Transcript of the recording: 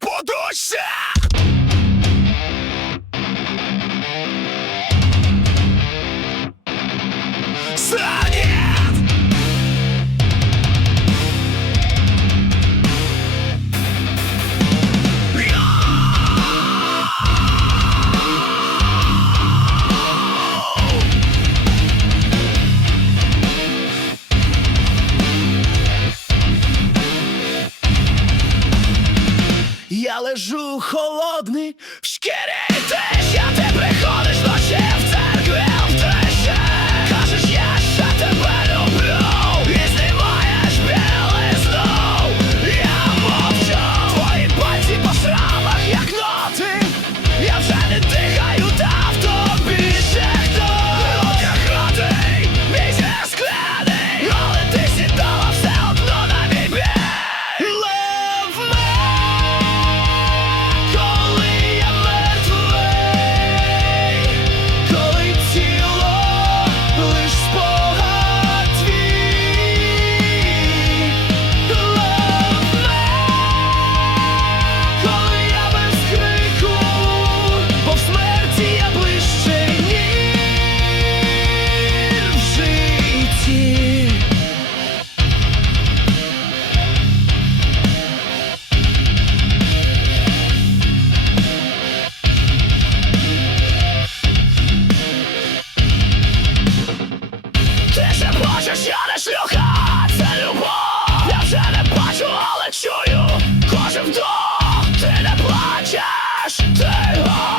podróż! Я лежу холодний в шкірі, ти я ти приходиш ночі. Я не шлюха, це любов, я вже не бачу, але чую, кожен вдох, ти не плачеш, ти його